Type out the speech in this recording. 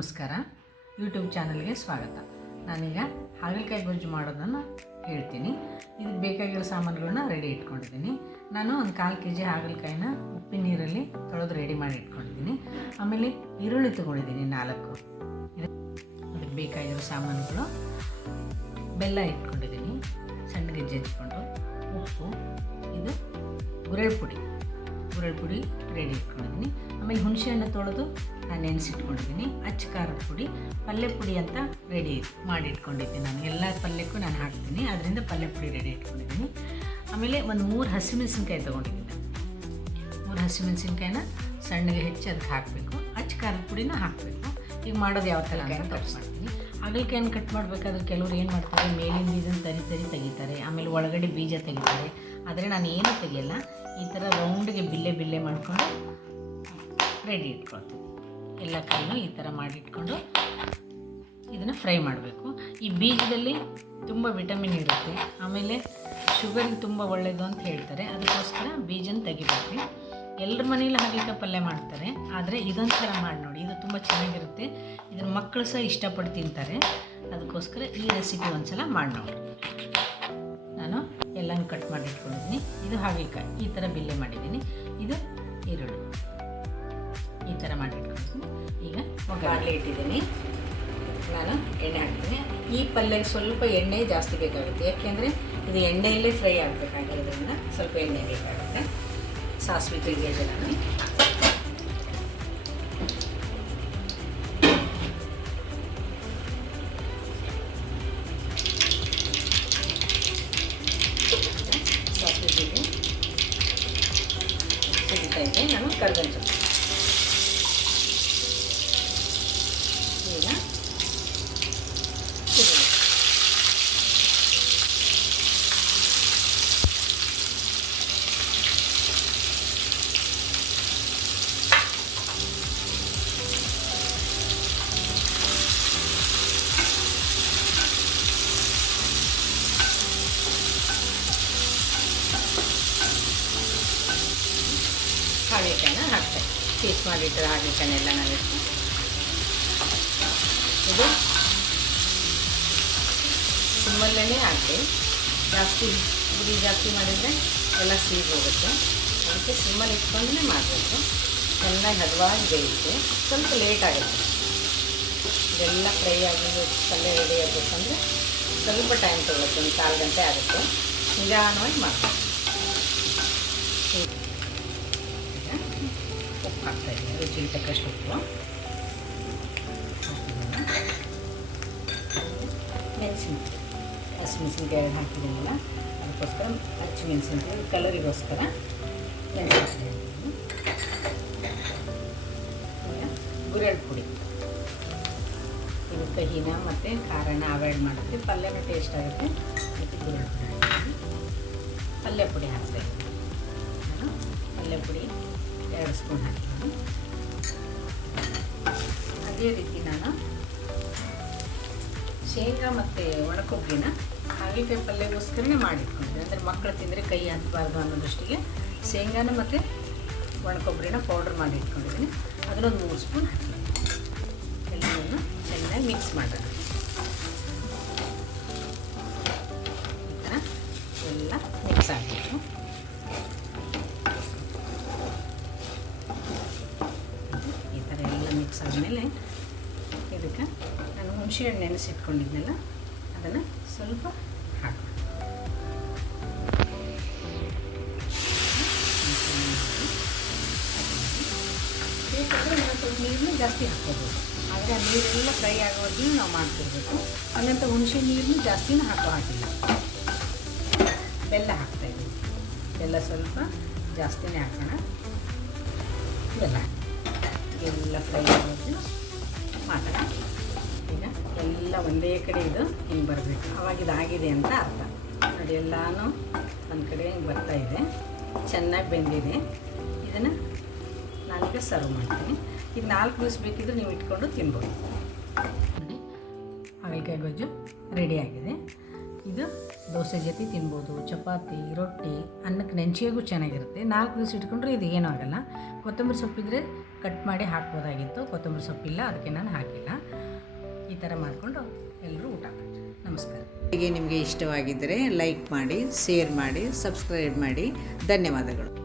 ನಮಸ್ಕಾರ. ಯೂಟ್ಯೂಬ್ ಚಾನಲ್ಗೆ ಸ್ವಾಗತ. ನಾನೀಗ ಹಾಗಲಕಾಯಿ ಗೊಜ್ಜು ಮಾಡೋದನ್ನು ಹೇಳ್ತೀನಿ. ಇದಕ್ಕೆ ಬೇಕಾಗಿರೋ ಸಾಮಾನುಗಳನ್ನ ರೆಡಿ ಇಟ್ಕೊಂಡಿದ್ದೀನಿ. ನಾನು ಒಂದು 1/4 kg ಹಾಗಲಕಾಯಿನ ಉಪ್ಪಿನ ನೀರಲ್ಲಿ ತೊಳೆದು ರೆಡಿ ಮಾಡಿ ಇಟ್ಕೊಂಡಿದ್ದೀನಿ. ಆಮೇಲೆ ಈರುಳ್ಳಿ ತೊಗೊಂಡಿದ್ದೀನಿ 4. ಅದಕ್ಕೆ ಬೇಕಾಗಿರೋ ಸಾಮಾನುಗಳು: ಬೆಲ್ಲ ಇಟ್ಕೊಂಡಿದ್ದೀನಿ, ಸಣ್ಣಗೆ ಜಜ್ಜಿಕೊಂಡು, ಉಪ್ಪು, ಇದು ಗುರೆಳ್ ಪುಡಿ ರೆಡಿ ಇಟ್ಕೊಂಡಿದ್ದೀನಿ. ಆಮೇಲೆ ಹುಣಸೆಹಣ್ಣು ತೊಳೆದು ನಾನು ನೆನೆಸಿಟ್ಕೊಂಡಿದ್ದೀನಿ. ಅಚ್ಚ ಖಾರದ ಪುಡಿ, ಪಲ್ಯ ಪುಡಿ ಅಂತ ರೆಡಿ ಮಾಡಿ ಇಟ್ಕೊಂಡಿದ್ದೀನಿ. ನಾನು ಎಲ್ಲ ಪಲ್ಯಕ್ಕೂ ನಾನು ಹಾಕ್ತೀನಿ, ಅದರಿಂದ ಪಲ್ಯ ಪುಡಿ ರೆಡಿ ಇಟ್ಕೊಂಡಿದ್ದೀನಿ. ಆಮೇಲೆ ಒಂದು 3 ಹಸಿಮೆಣಸಿನ್ಕಾಯಿ ತೊಗೊಂಡಿದ್ದೀನಿ. 3 ಹಸಿಮೆಣಸಿನ್ಕಾಯಿನ ಸಣ್ಣಗೆ ಹೆಚ್ಚಿ ಅದಕ್ಕೆ ಹಾಕಬೇಕು. ಅಚ್ಚ ಖಾರದ ಪುಡಿನ ಹಾಕಬೇಕು. ಈಗ ಮಾಡೋದು ಯಾವ ಥರ ಅಂತ ಕಟ್ ಮಾಡ್ತೀನಿ. ಹಾಗಲಕಾಯನ್ನು ಕಟ್ ಮಾಡಬೇಕಾದ್ರೆ ಕೆಲವ್ರು ಏನು ಮಾಡ್ತಾರೆ, ಮೇಲಿನ ಬೀಜನ ತರಿ ತೆಗಿತಾರೆ, ಆಮೇಲೆ ಒಳಗಡೆ ಬೀಜ ತೆಗಿತಾರೆ. ಆದರೆ ನಾನು ಏನೂ ತೆಗಿಯಲ್ಲ. ಈ ಥರ ರೌಂಡಿಗೆ ಬಿಲ್ಲೆ ಮಾಡಿಕೊಂಡು ರೆಡಿ ಇಟ್ಕೊಳ್ತೀನಿ. ಎಲ್ಲ ಕಾಯಿನೂ ಈ ಥರ ಮಾಡಿಟ್ಕೊಂಡು ಇದನ್ನು ಫ್ರೈ ಮಾಡಬೇಕು. ಈ ಬೀಜದಲ್ಲಿ ತುಂಬ ವಿಟಮಿನ್ ಇರುತ್ತೆ, ಆಮೇಲೆ ಶುಗರ್ಗೆ ತುಂಬ ಒಳ್ಳೆಯದು ಅಂತ ಹೇಳ್ತಾರೆ. ಅದಕ್ಕೋಸ್ಕರ ಬೀಜನ ತೆಗಿಬೇಕು. ಎಲ್ಲರ ಮನೇಲಿ ಹಾಗಲಕಾಯಿ ಪಲ್ಯ ಮಾಡ್ತಾರೆ, ಆದರೆ ಇದೊಂದು ಥರ ಮಾಡಿ ನೋಡಿ, ಇದು ತುಂಬ ಚೆನ್ನಾಗಿರುತ್ತೆ. ಇದನ್ನು ಮಕ್ಕಳು ಸಹ ಇಷ್ಟಪಟ್ಟು ತಿಂತಾರೆ. ಅದಕ್ಕೋಸ್ಕರ ಈ ರೆಸಿಪಿ ಒಂದ್ಸಲ ಮಾಡಿ ನೋಡಿ. ನಾನು ಎಲ್ಲನೂ ಕಟ್ ಮಾಡಿ ಇಟ್ಕೊಂಡಿದ್ದೀನಿ. ಇದು ಹಾಗಲಕಾಯಿ ಈ ಥರ ಬಿಲ್ಲೆ ಮಾಡಿದ್ದೀನಿ. ಇದು ಈರುಳ್ಳಿ ಈ ಥರ ಮಾಡಿ ಇಟ್ಕೊಂಡಿದ್ದೀನಿ. ಈಗ ಬಾಣಲೆ ಇಟ್ಟಿದ್ದೀನಿ. ನಾನು ಎಣ್ಣೆ ಹಾಕ್ತೀನಿ. ಈ ಪಲ್ಯಕ್ಕೆ ಸ್ವಲ್ಪ ಎಣ್ಣೆ ಜಾಸ್ತಿ ಬೇಕಾಗುತ್ತೆ, ಯಾಕೆಂದರೆ ಇದು ಎಣ್ಣೆಯಲ್ಲೇ ಫ್ರೈ ಆಗಬೇಕಾಗಿರೋದ್ರಿಂದ ಸ್ವಲ್ಪ ಎಣ್ಣೆ ಬೇಕಾಗುತ್ತೆ. ಸಾಸಿವೆ ತೆಗೆದಿದ್ದೆ ನಾನು. ಸಾಸಿವೆ ತೆಗೆದು ಸಿಗ್ತಾ ಇದೆ. ನಾನು ಕರ್ಬೇವಿನ ಸೊಪ್ಪು ಈಗ ಹಾಗಲಕಾಯಿನ ಹಾಕ್ತೇನೆ. ಪೀಸ್ ಮಾಡಿಟ್ಟಿರೋ ಹಾಗಲಕಾಯಿನೆಲ್ಲ ನಾವಿಟ್ಟು ಇದು ಸಿಮ್ಮಲ್ಲೇ ಹಾಕಿ. ಜಾಸ್ತಿ ಉರಿ ಜಾಸ್ತಿ ಮಾಡಿದರೆ ಎಲ್ಲ ಸೀದ್ ಹೋಗುತ್ತೆ. ಅದಕ್ಕೆ ಸಿಮ್ಮಲ್ಲಿ ಇಟ್ಕೊಂಡೇ ಮಾಡಬೇಕು. ಚೆನ್ನಾಗಿ ಹದವಾಗಿ ಬೇಯುತ್ತೆ. ಸ್ವಲ್ಪ ಲೇಟ್ ಆಗುತ್ತೆ. ಇದೆಲ್ಲ ಫ್ರೈ ಆಗೋದು ಪಲ್ಯ ರೆಡಿ ಆಗಬೇಕಂದ್ರೆ ಸ್ವಲ್ಪ ಟೈಮ್ ತೊಗೊಳುತ್ತೆ. ಒಂದು 1/4 ಗಂಟೆ ಆಗುತ್ತೆ. ನಿಧಾನವಾಗಿ ಮಾಡಬೇಕು. ಉಪ್ಪು ಹಾಕ್ತಾಯಿದ್ದೀನಿ, ರುಚಿಗೆ ತಕ್ಕಷ್ಟು ಉಪ್ಪು. ಹಸಿಮೆಣಸಿನ್ಕಾಯಿ ಹಾಕಿದ್ದೀನಲ್ಲ, ಅದಕ್ಕೋಸ್ಕರ ಹಸಿಮೆಣಸಿನ್ಕಾಯಿ ಕಲರಿಗೋಸ್ಕರ ನೆನೆಸಿದ್ದೀನಿ. ಗುರೆಳ್ ಪುಡಿ, ಇದು ಕಹಿನ ಮತ್ತು ಖಾರನ ಅವಾಯ್ಡ್ ಮಾಡುತ್ತೆ, ಪಲ್ಯನೂ ಟೇಸ್ಟ್ ಆಗುತ್ತೆ. ಮತ್ತು ಗುರೆಳ್ ಪುಡಿ ಹಾಕ್ತೀನಿ. ಪಲ್ಯ ಪುಡಿ ಹಾಕ್ತಾಯಿದ್ದೀನಿ. ನಾನು ಪಲ್ಯ ಪುಡಿ 2 ಸ್ಪೂನ್ ಹಾಕ್ತೀನಿ. ಅದೇ ರೀತಿ ನಾನು ಶೇಂಗಾ ಮತ್ತು ಒಣಕೊಬ್ಬರಿನ ಹಾಗಲಕಾಯಿ ಪಲ್ಯಗೋಸ್ಕರನೇ ಮಾಡಿಟ್ಕೊಂಡಿದ್ದೆ. ಅಂದರೆ ಮಕ್ಕಳು ತಿಂದರೆ ಕೈ ಹತ್ತಬಾರ್ದು ಅನ್ನೋ ದೃಷ್ಟಿಗೆ ಶೇಂಗಾನ ಮತ್ತು ಒಣಕೊಬ್ಬರಿನ ಪೌಡ್ರ್ ಮಾಡಿ ಇಟ್ಕೊಂಡಿದ್ದೀನಿ. ಅದರೊಂದು 3 ಸ್ಪೂನ್ ಹಾಕಿ ಎಲ್ಲವನ್ನು ಚೆನ್ನಾಗಿ ಮಿಕ್ಸ್ ಮಾಡೋಣ. ಈ ಥರ ಎಲ್ಲ ಮಿಕ್ಸ್ ಆಗಬೇಕು. ಈ ಥರ ಎಲ್ಲ ಮಿಕ್ಸ್ ಆದಮೇಲೆ ಇದಕ್ಕೆ ನಾನು ಹುಣಸೆಹಣ್ಣು ನೆನೆಸಿಟ್ಕೊಂಡಿದ್ನಲ್ಲ, ಅದನ್ನು ಸ್ವಲ್ಪ ಹಾಕಿ ಬೇಕಾದರೆ ನಾನು ಸ್ವಲ್ಪ ನೀರನ್ನು ಜಾಸ್ತಿ ಹಾಕ್ಕೋಬೋದು. ಆದರೆ ಆ ನೀರೆಲ್ಲ ಫ್ರೈ ಆಗೋದನ್ನು ನಾವು ಮಾಡ್ತಿರ್ಬೇಕು. ಹಾಗಂತ ಹುಣಸೆ ನೀರನ್ನು ಜಾಸ್ತಿನೂ ಹಾಕಿಲ್ಲ. ಬೆಲ್ಲ ಹಾಕ್ತಾಯಿದ್ದೀನಿ. ಬೆಲ್ಲ ಸ್ವಲ್ಪ ಜಾಸ್ತಿನೇ ಹಾಕೋಣ. ಬೆಲ್ಲ ಎಲ್ಲ ಫ್ರೈ ಆಗೋದು ಮಾಡೋಣ. ಈಗ ಎಲ್ಲ ಒಂದೇ ಕಡೆ ಇದು ಹಿಂಗೆ ಬರಬೇಕು. ಆವಾಗ ಇದಾಗಿದೆ ಅಂತ ಅರ್ಥ. ನೋಡಿ, ಎಲ್ಲನೂ ಒಂದು ಕಡೆ ಹಿಂಗೆ ಬರ್ತಾಯಿದೆ, ಚೆನ್ನಾಗಿ ಬೆಂದಿದೆ. ಇದನ್ನು ನಾನೀಗ ಸರ್ವ್ ಮಾಡ್ತೀನಿ. ಈಗ 4 ದಿವಸ ಬೇಕಿದ್ರೆ ನೀವು ಇಟ್ಕೊಂಡು ತಿನ್ಬೋದು. ನೋಡಿ, ಹಾಗಲಕಾಯಿ ಗೊಜ್ಜು ರೆಡಿಯಾಗಿದೆ. ಇದು ದೋಸೆ ಜೊತೆ ತಿನ್ಬೋದು, ಚಪಾತಿ, ರೊಟ್ಟಿ, ಅನ್ನಕ್ಕೆ ನೆಂಚಿಗೂ ಚೆನ್ನಾಗಿರುತ್ತೆ. 4 ದಿವಸ ಇಟ್ಕೊಂಡ್ರೆ ಇದು ಏನೂ ಆಗೋಲ್ಲ. ಕೊತ್ತಂಬರಿ ಸೊಪ್ಪಿದ್ರೆ ಕಟ್ ಮಾಡಿ ಹಾಕ್ಬೋದಾಗಿತ್ತು. ಕೊತ್ತಂಬರಿ ಸೊಪ್ಪಿಲ್ಲ, ಅದಕ್ಕೆ ನಾನು ಹಾಕಿಲ್ಲ. ಥರ ಮಾಡಿಕೊಂಡು ಎಲ್ಲರೂ ಊಟ ಮಾಡಿ. ನಮಸ್ಕಾರ. ಹೀಗೆ ನಿಮಗೆ ಇಷ್ಟವಾಗಿದ್ದರೆ ಲೈಕ್ ಮಾಡಿ, ಶೇರ್ ಮಾಡಿ, ಸಬ್ಸ್ಕ್ರೈಬ್ ಮಾಡಿ. ಧನ್ಯವಾದಗಳು.